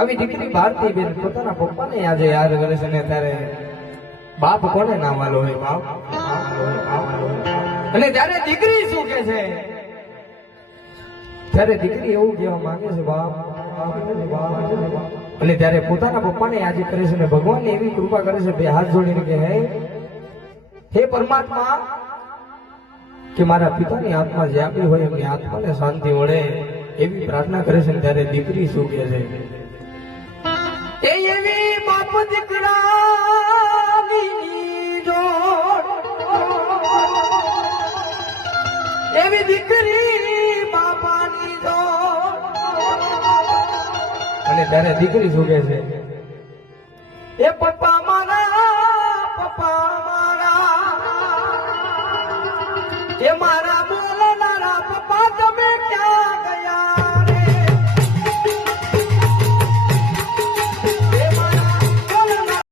આવી દીકરી ભારતી બેન પોતાના પપ્પાને આજે યાદ કરે છે ને ત્યારે બાપ કોને ના વાલો હોય બાપ. અને ત્યારે દીકરી શું કે છે, ત્યારે દીકરી એવું કહેવા માંગે છે બાપ. અને ત્યારે પોતાના પપ્પાને યાદ કરે છે ને ભગવાનને એવી કૃપા કરે છે બે હાથ જોડીને કે હે પરમાત્મા કે મારા પિતાની આત્મા જે આપી હોય એમની આત્માને શાંતિ મળે એવી પ્રાર્થના કરે છે. ત્યારે દીકરી શું કહે છે, એ એવી બાપ દીકરાની જોડ, એવી દીકરી બાપાની જોડ. અને ત્યારે દીકરી શું કહે છે, એ પપ્પા મારા